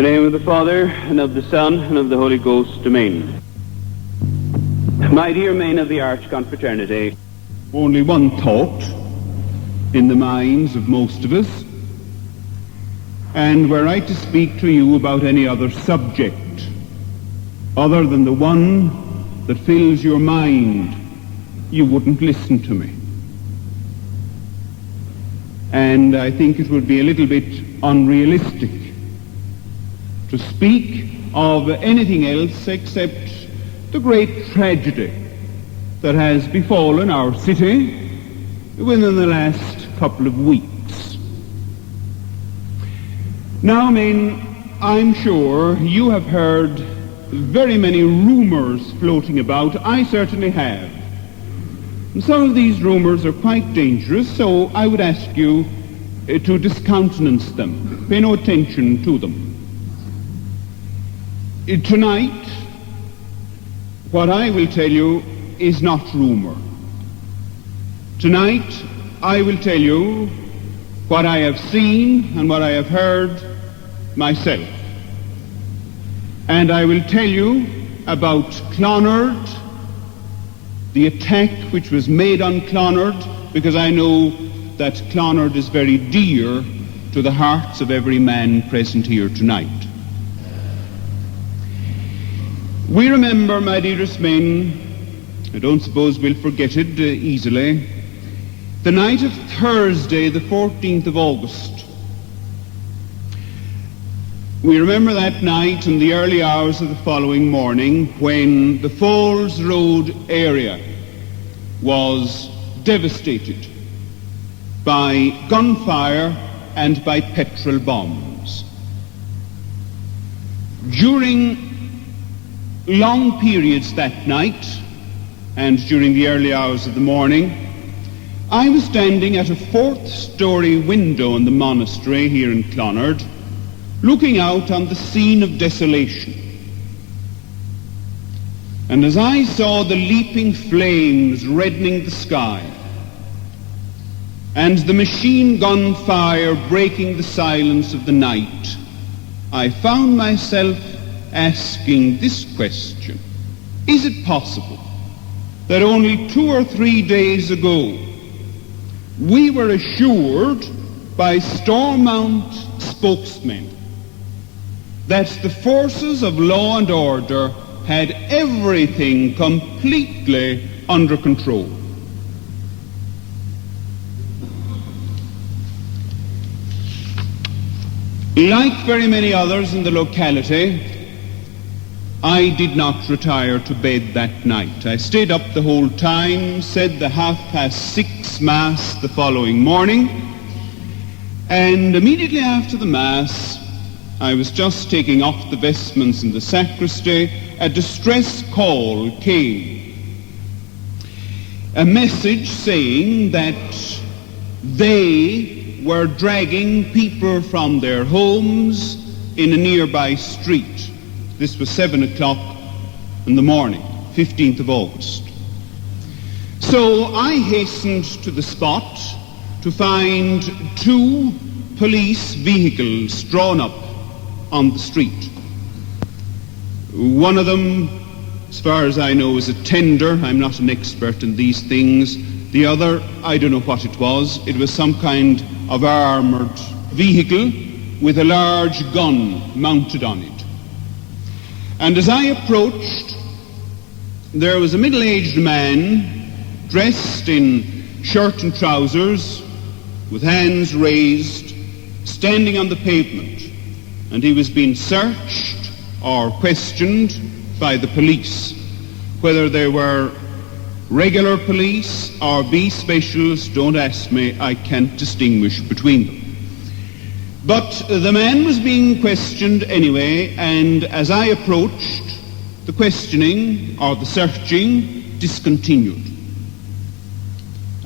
In the name of the Father, and of the Son, and of the Holy Ghost, Amen. My dear men of the Arch Confraternity, only one thought in the minds of most of us, and were I to speak to you about any other subject other than the one that fills your mind, you wouldn't listen to me. And I think it would be a little bit unrealistic to speak of anything else except the great tragedy that has befallen our city within the last couple of weeks. Now, men, I'm sure you have heard very many rumors floating about. I certainly have. And some of these rumors are quite dangerous, so I would ask you to discountenance them. Pay no attention to them. Tonight, what I will tell you is not rumor. Tonight, I will tell you what I have seen and what I have heard myself. And I will tell you about Clonard, the attack which was made on Clonard, because I know that Clonard is very dear to the hearts of every man present here tonight. We remember, my dearest men, I don't suppose we'll forget it easily, the night of Thursday, the 14th of August. We remember that night and the early hours of the following morning when the Falls Road area was devastated by gunfire and by petrol bombs. During long periods that night and during the early hours of the morning, I was standing at a fourth-story window in the monastery here in Clonard, looking out on the scene of desolation. And as I saw the leaping flames reddening the sky and the machine gun fire breaking the silence of the night, I found myself asking this question: is it possible that only 2 or 3 days ago we were assured by Stormont spokesmen that the forces of law and order had everything completely under control? Like very many others in the locality, I did not retire to bed that night. I stayed up the whole time, said the 6:30 Mass the following morning, and immediately after the Mass, I was just taking off the vestments in the sacristy. A distress call came. A message saying that they were dragging people from their homes in a nearby street. This was 7 o'clock in the morning, 15th of August. So I hastened to the spot to find 2 police vehicles drawn up on the street. One of them, as far as I know, is a tender. I'm not an expert in these things. The other, I don't know what it was. It was some kind of armored vehicle with a large gun mounted on it. And as I approached, there was a middle-aged man dressed in shirt and trousers with hands raised, standing on the pavement, and he was being searched or questioned by the police. Whether they were regular police or B specials, don't ask me, I can't distinguish between them. But the man was being questioned anyway, and as I approached, the questioning or the searching discontinued.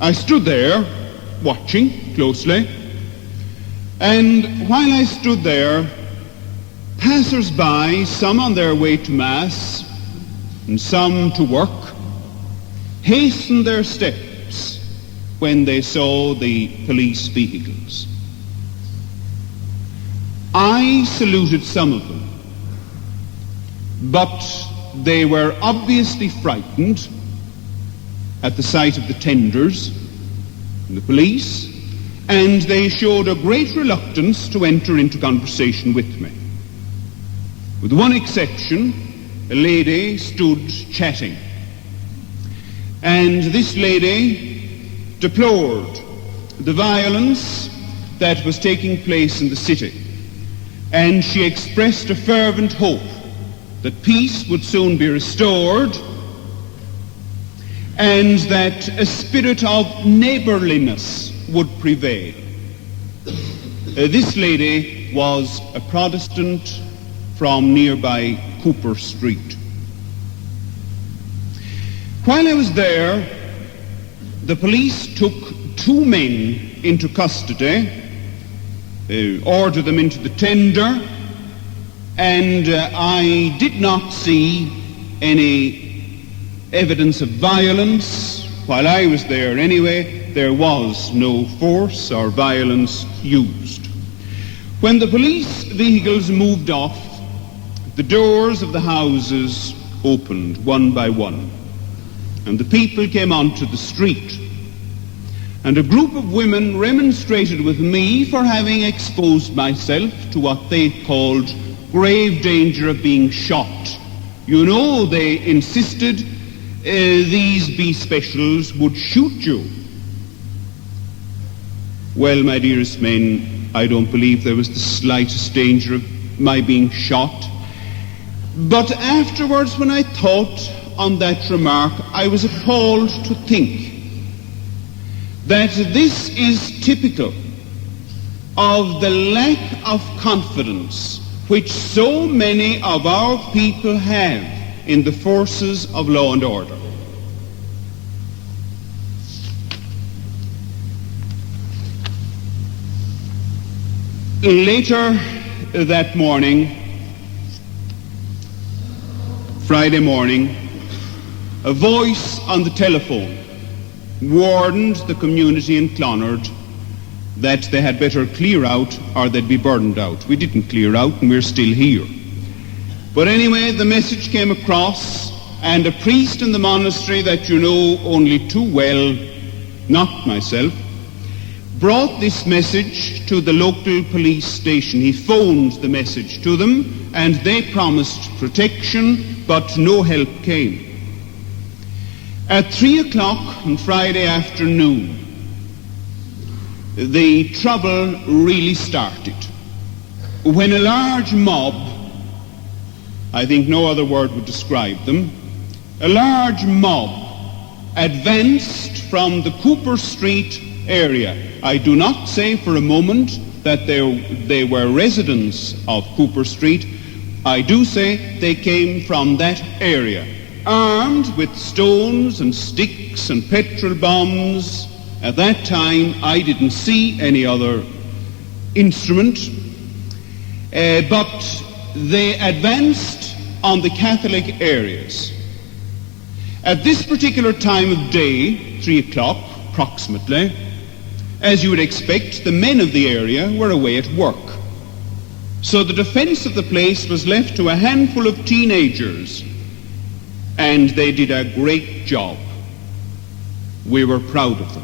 I stood there watching closely, and while I stood there, passers-by, some on their way to Mass and some to work, hastened their steps when they saw the police vehicles. I saluted some of them, but they were obviously frightened at the sight of the tenders and the police, and they showed a great reluctance to enter into conversation with me. With one exception, a lady stood chatting, and this lady deplored the violence that was taking place in the city, and she expressed a fervent hope that peace would soon be restored and that a spirit of neighbourliness would prevail. This lady was a Protestant from nearby Cooper Street. While I was there, the police took 2 men into custody, ordered them into the tender, and I did not see any evidence of violence. While I was there anyway, there was no force or violence used. When the police vehicles moved off, the doors of the houses opened one by one, and the people came onto the street. And a group of women remonstrated with me for having exposed myself to what they called grave danger of being shot. You know, they insisted these B-specials would shoot you. Well, my dearest men, I don't believe there was the slightest danger of my being shot. But afterwards, when I thought on that remark, I was appalled to think that this is typical of the lack of confidence which so many of our people have in the forces of law and order. Later that morning, Friday morning, a voice on the telephone warned the community in Clonard that they had better clear out or they'd be burned out. We didn't clear out and we're still here. But anyway, the message came across, and a priest in the monastery that you know only too well, not myself, brought this message to the local police station. He phoned the message to them, and they promised protection, but no help came. At 3 o'clock on Friday afternoon, the trouble really started, when a large mob, I think no other word would describe them, a large mob advanced from the Cooper Street area. I do not say for a moment that they were residents of Cooper Street. I do say they came from that area, armed with stones and sticks and petrol bombs. At that time, I didn't see any other instrument, but they advanced on the Catholic areas. At this particular time of day, 3 o'clock approximately, as you would expect, the men of the area were away at work. So the defense of the place was left to a handful of teenagers, and they did a great job. We were proud of them.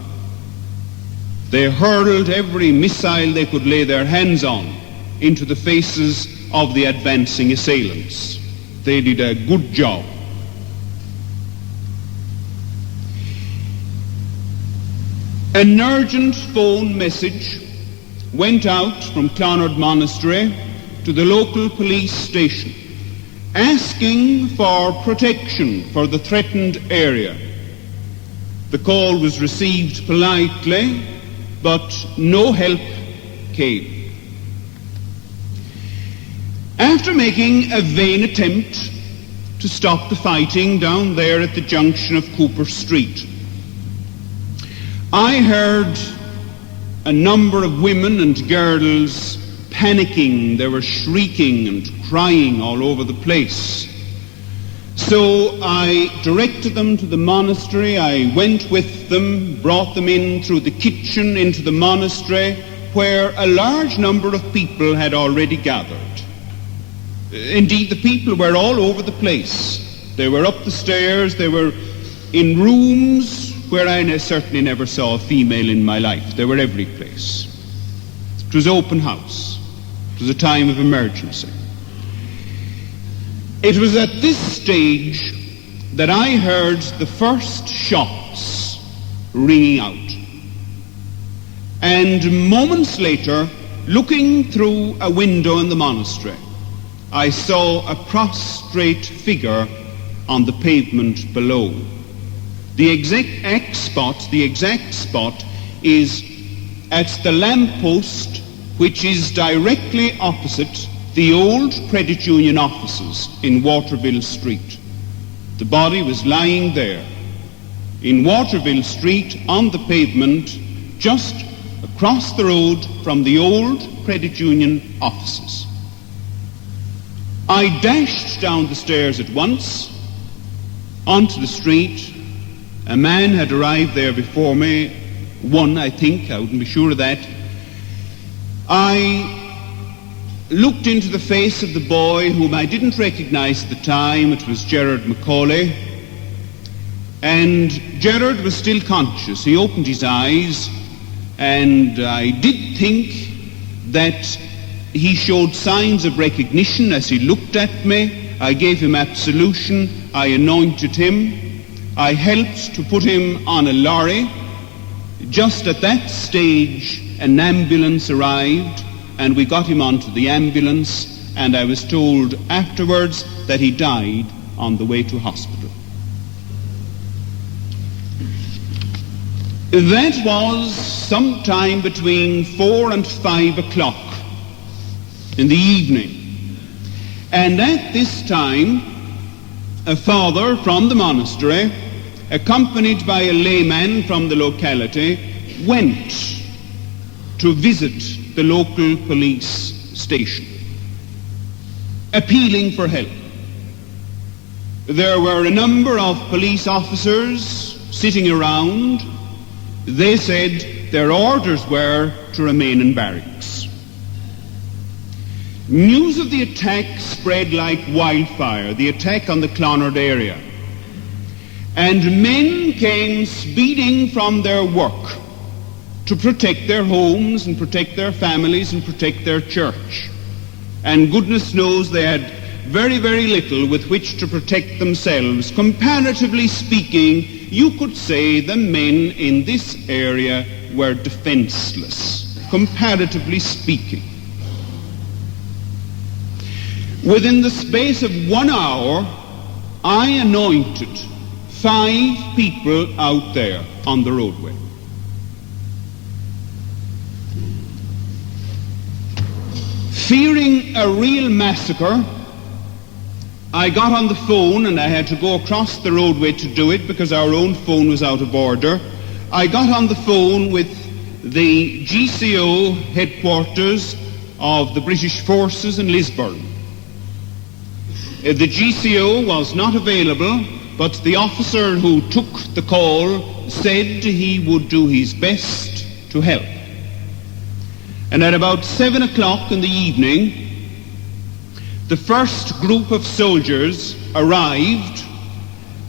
They hurled every missile they could lay their hands on into the faces of the advancing assailants. They did a good job. An urgent phone message went out from Clonard Monastery to the local police station, asking for protection for the threatened area. The call was received politely, but no help came. After making a vain attempt to stop the fighting down there at the junction of Cooper Street, I heard a number of women and girls panicking. They were shrieking and crying all over the place. So I directed them to the monastery. I went with them, brought them in through the kitchen into the monastery, where a large number of people had already gathered. Indeed, the people were all over the place. They were up the stairs, they were in rooms where I certainly never saw a female in my life. They were every place. It was open house. It was a time of emergency. It was at this stage that I heard the first shots ringing out. And moments later, looking through a window in the monastery, I saw a prostrate figure on the pavement below. The exact spot is at the lamppost which is directly opposite the old Credit Union offices in Waterville Street. The body was lying there, in Waterville Street, on the pavement, just across the road from the old Credit Union offices. I dashed down the stairs at once, onto the street. A man had arrived there before me, one, I think, I wouldn't be sure of that. I looked into the face of the boy, whom I didn't recognize at the time. It was Gerard Macaulay. And Gerard was still conscious. He opened his eyes, and I did think that he showed signs of recognition as he looked at me. I gave him absolution. I anointed him. I helped to put him on a lorry. Just at that stage, an ambulance arrived, and we got him onto the ambulance, and I was told afterwards that he died on the way to hospital. That was sometime between 4 and 5 o'clock in the evening. And at this time, a father from the monastery, accompanied by a layman from the locality, went to visit the local police station, appealing for help. There were a number of police officers sitting around. They said their orders were to remain in barracks. News of the attack spread like wildfire, the attack on the Clonard area. And men came speeding from their work to protect their homes and protect their families and protect their church. And goodness knows they had very, very little with which to protect themselves. Comparatively speaking, you could say the men in this area were defenseless, comparatively speaking. Within the space of 1 hour, I anointed 5 people out there on the roadway. Fearing a real massacre, I got on the phone, and I had to go across the roadway to do it because our own phone was out of order. I got on the phone with the GCO headquarters of the British forces in Lisburn. The GCO was not available, but the officer who took the call said he would do his best to help. And at about 7 o'clock in the evening, the first group of soldiers arrived,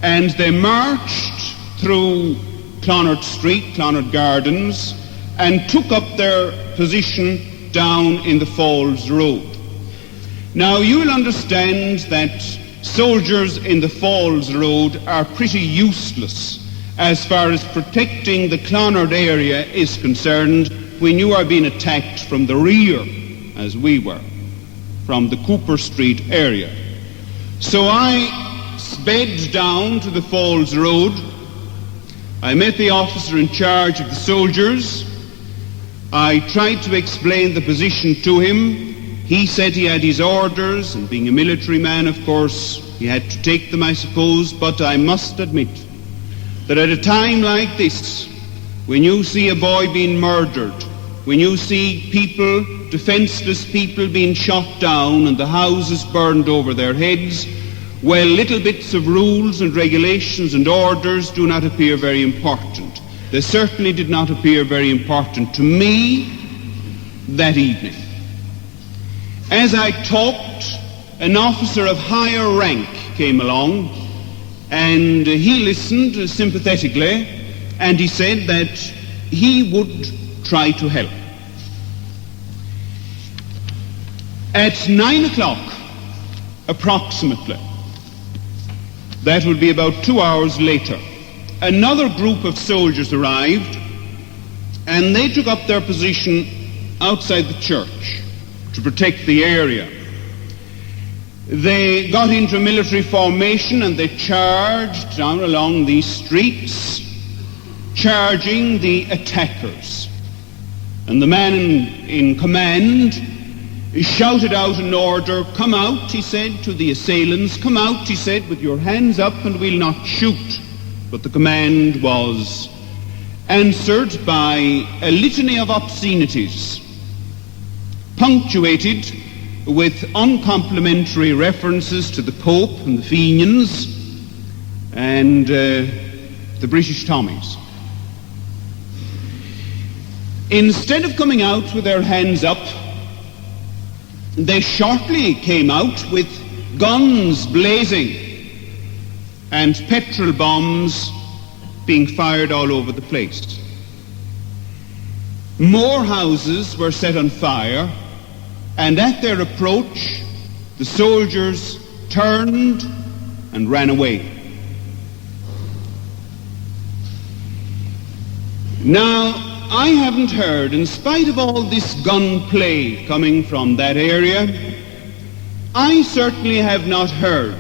and they marched through Clonard Street, Clonard Gardens, and took up their position down in the Falls Road. Now, you will understand that soldiers in the Falls Road are pretty useless as far as protecting the Clonard area is concerned when you are being attacked from the rear, as we were, from the Cooper Street area. So I sped down to the Falls Road. I met the officer in charge of the soldiers. I tried to explain the position to him. He said he had his orders, and being a military man, of course, he had to take them, I suppose. But I must admit that at a time like this, when you see a boy being murdered, when you see people, defenseless people, being shot down and the houses burned over their heads, well, little bits of rules and regulations and orders do not appear very important. They certainly did not appear very important to me, that evening. As I talked, an officer of higher rank came along, and he listened sympathetically, and he said that he would try to help. At 9 o'clock, approximately, that would be about 2 hours later, another group of soldiers arrived, and they took up their position outside the church to protect the area. They got into military formation and they charged down along these streets, charging the attackers. And the man in command shouted out an order, "Come out," he said to the assailants, "come out," he said, "with your hands up and we'll not shoot." But the command was answered by a litany of obscenities, punctuated with uncomplimentary references to the Pope and the Fenians and the British Tommies. Instead of coming out with their hands up, they shortly came out with guns blazing and petrol bombs being fired all over the place. More houses were set on fire, and at their approach, the soldiers turned and ran away. Now, I haven't heard, in spite of all this gunplay coming from that area, I certainly have not heard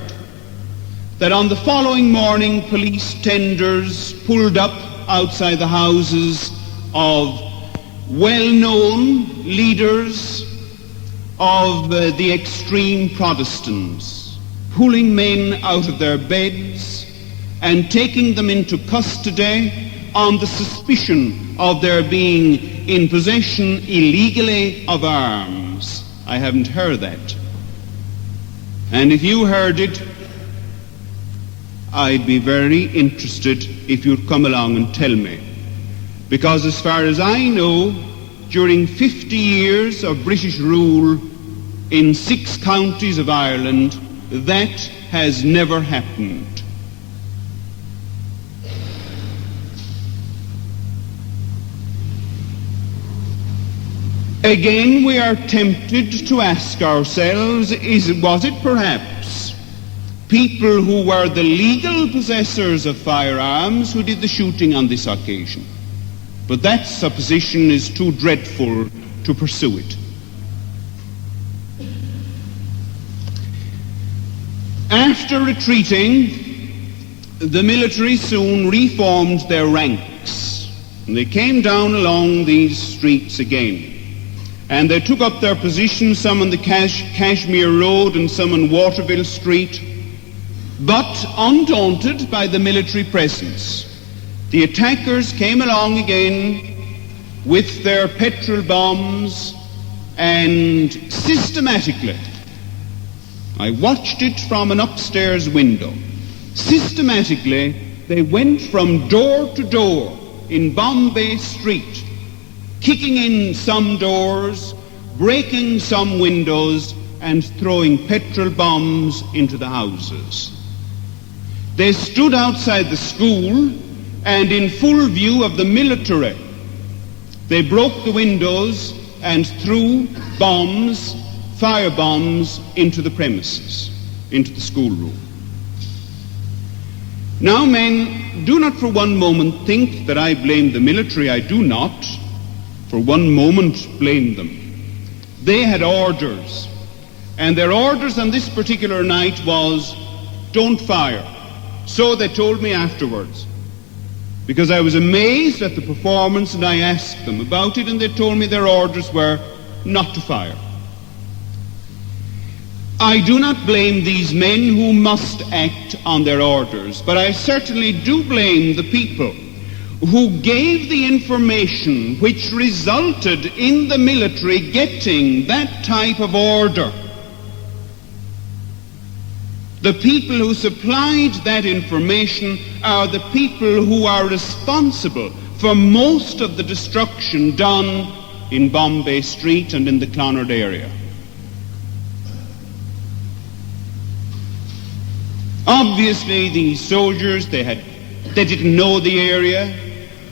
that on the following morning police tenders pulled up outside the houses of well-known leaders of the extreme Protestants, pulling men out of their beds and taking them into custody on the suspicion of their being in possession illegally of arms. I haven't heard that. And if you heard it, I'd be very interested if you'd come along and tell me. Because as far as I know, during 50 years of British rule in 6 counties of Ireland, that has never happened. Again, we are tempted to ask ourselves, was it perhaps people who were the legal possessors of firearms who did the shooting on this occasion? But that supposition is too dreadful to pursue it. After retreating, the military soon reformed their ranks, and they came down along these streets again. And they took up their position, some on the Cashmere Road and some on Waterville Street. But undaunted by the military presence, the attackers came along again with their petrol bombs, and systematically, I watched it from an upstairs window, systematically they went from door to door in Bombay Street, kicking in some doors, breaking some windows, and throwing petrol bombs into the houses. They stood outside the school, and in full view of the military, they broke the windows and threw bombs, fire bombs, into the premises, into the schoolroom. Now, men, do not for one moment think that I blame the military. I do not for one moment blame them. They had orders, and their orders on this particular night was, don't fire. So they told me afterwards, because I was amazed at the performance, and I asked them about it, and they told me their orders were not to fire. I do not blame these men who must act on their orders, but I certainly do blame the people who gave the information which resulted in the military getting that type of order. The people who supplied that information are the people who are responsible for most of the destruction done in Bombay Street and in the Clonard area. Obviously, these soldiers, they didn't know the area.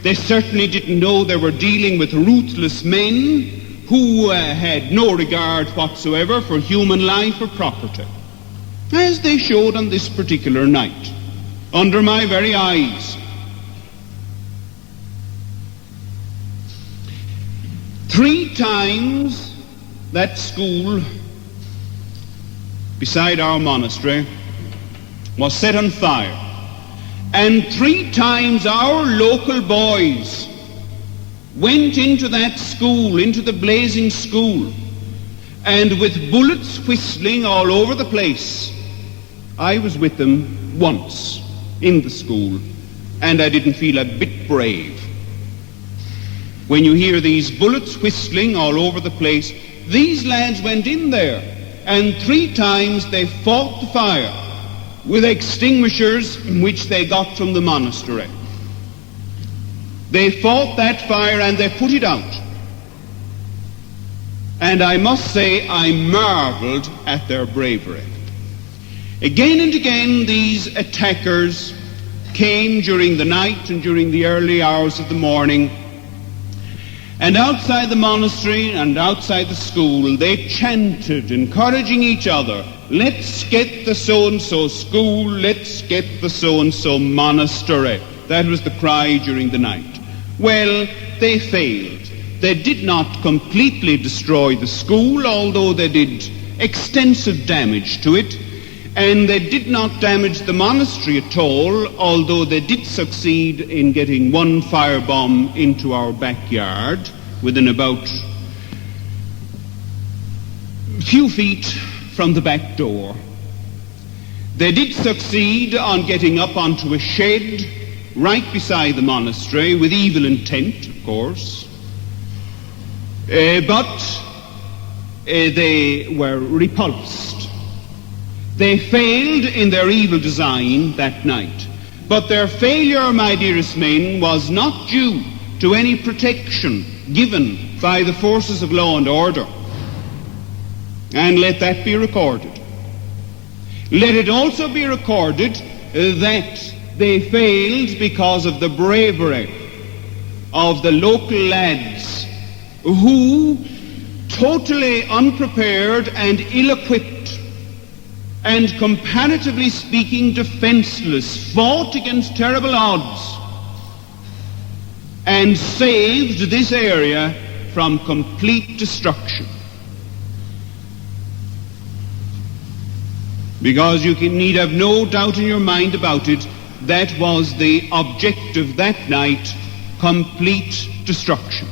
They certainly didn't know they were dealing with ruthless men who had no regard whatsoever for human life or property, as they showed on this particular night, under my very eyes. Three times that school beside our monastery was set on fire, and 3 times our local boys went into that school, into the blazing school, and with bullets whistling all over the place. I was with them once in the school, and I didn't feel a bit brave. When you hear these bullets whistling all over the place, these lads went in there, and 3 times they fought the fire with extinguishers which they got from the monastery. They fought that fire and they put it out. And I must say I marveled at their bravery. Again and again these attackers came during the night and during the early hours of the morning, and outside the monastery and outside the school they chanted, encouraging each other, "Let's get the so-and-so school, let's get the so-and-so monastery." That was the cry during the night. Well, they failed. They did not completely destroy the school, although they did extensive damage to it, and they did not damage the monastery at all, although they did succeed in getting 1 firebomb into our backyard within about a few feet from the back door. They did succeed on getting up onto a shed right beside the monastery, with evil intent, of course, but they were repulsed. They failed in their evil design that night, but their failure, my dearest men, was not due to any protection given by the forces of law and order. And let that be recorded. Let it also be recorded that they failed because of the bravery of the local lads who, totally unprepared and ill-equipped and comparatively speaking defenseless, fought against terrible odds and saved this area from complete destruction. Because you need have no doubt in your mind about it, that was the objective that night, complete destruction.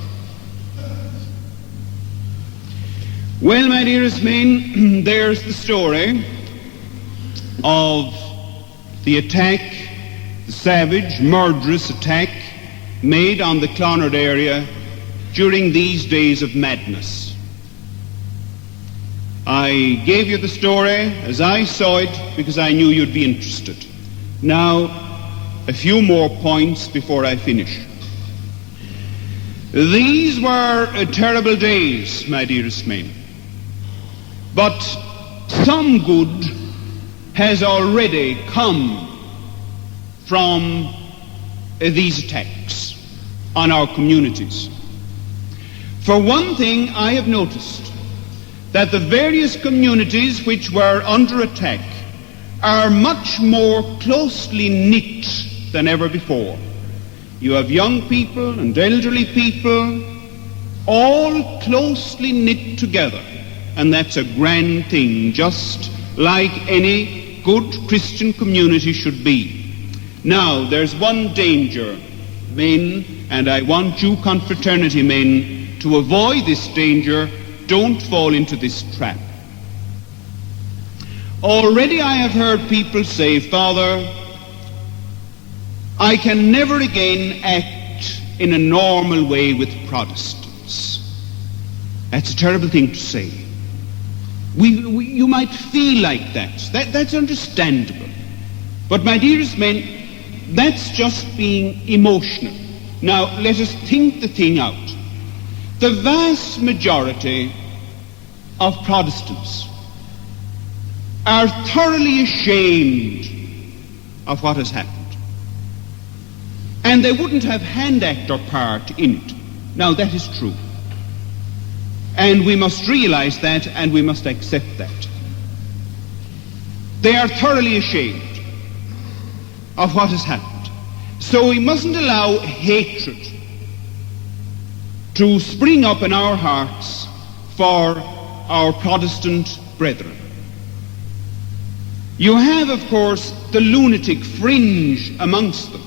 Well, my dearest men, there's the story of the attack, the savage, murderous attack made on the Clonard area during these days of madness. I gave you the story as I saw it because I knew you'd be interested. Now, a few more points before I finish. These were terrible days, my dearest men, but some good has already come from these attacks on our communities. For one thing, I have noticed that the various communities which were under attack are much more closely knit than ever before. You have young people and elderly people all closely knit together, and that's a grand thing, just like any good Christian community should be. Now, there's one danger, men, and I want you confraternity men to avoid this danger. Don't fall into this trap. Already I have heard people say, "Father, I can never again act in a normal way with Protestants." That's a terrible thing to say. You might feel like that. That's understandable. But my dearest men, that's just being emotional. Now, let us think the thing out. The vast majority of Protestants are thoroughly ashamed of what has happened. And they wouldn't have hand act or part in it. Now, that is true. And we must realize that, and we must accept that. They are thoroughly ashamed of what has happened. So we mustn't allow hatred to spring up in our hearts for our Protestant brethren. You have, of course, the lunatic fringe amongst them.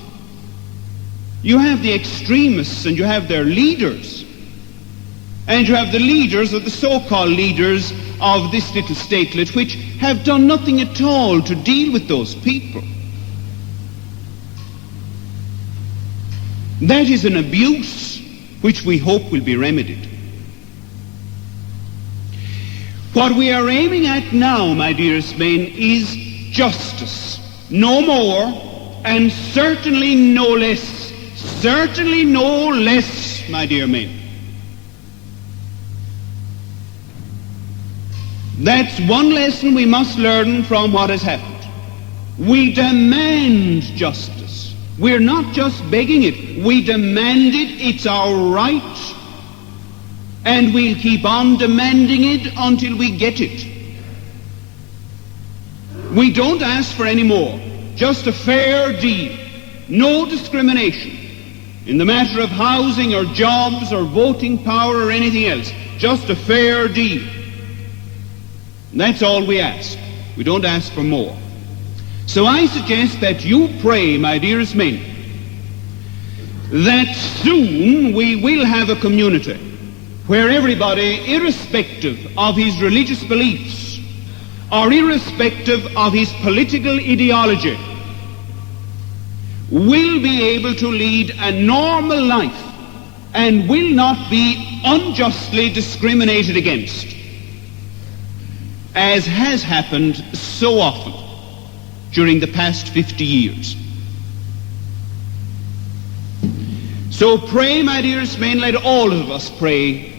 You have the extremists and you have their leaders. And you have the leaders, or the so-called leaders, of this little statelet, which have done nothing at all to deal with those people. That is an abuse which we hope will be remedied. What we are aiming at now, my dearest men, is justice. No more, and certainly no less. Certainly no less, my dear men. That's one lesson we must learn from what has happened. We demand justice. We're not just begging it. We demand it. It's our right. And we'll keep on demanding it until we get it. We don't ask for any more. Just a fair deal. No discrimination in the matter of housing or jobs or voting power or anything else. Just a fair deal. That's all we ask. We don't ask for more. So I suggest that you pray, my dearest men, that soon we will have a community where everybody, irrespective of his religious beliefs or irrespective of his political ideology, will be able to lead a normal life and will not be unjustly discriminated against, as has happened so often during the past 50 years. So pray, my dearest men, let all of us pray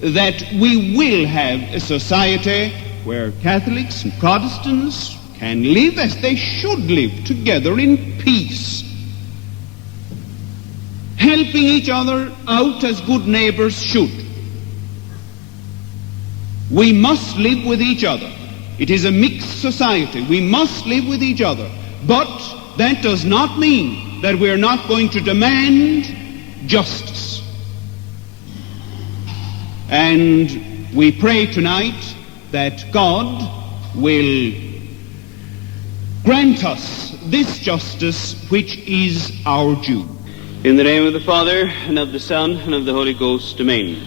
that we will have a society where Catholics and Protestants can live as they should live, together in peace, helping each other out as good neighbors should. We must live with each other. It is a mixed society. We must live with each other. But that does not mean that we're not going to demand justice. And we pray tonight that God will grant us this justice which is our due. In the name of the Father, and of the Son, and of the Holy Ghost, amen.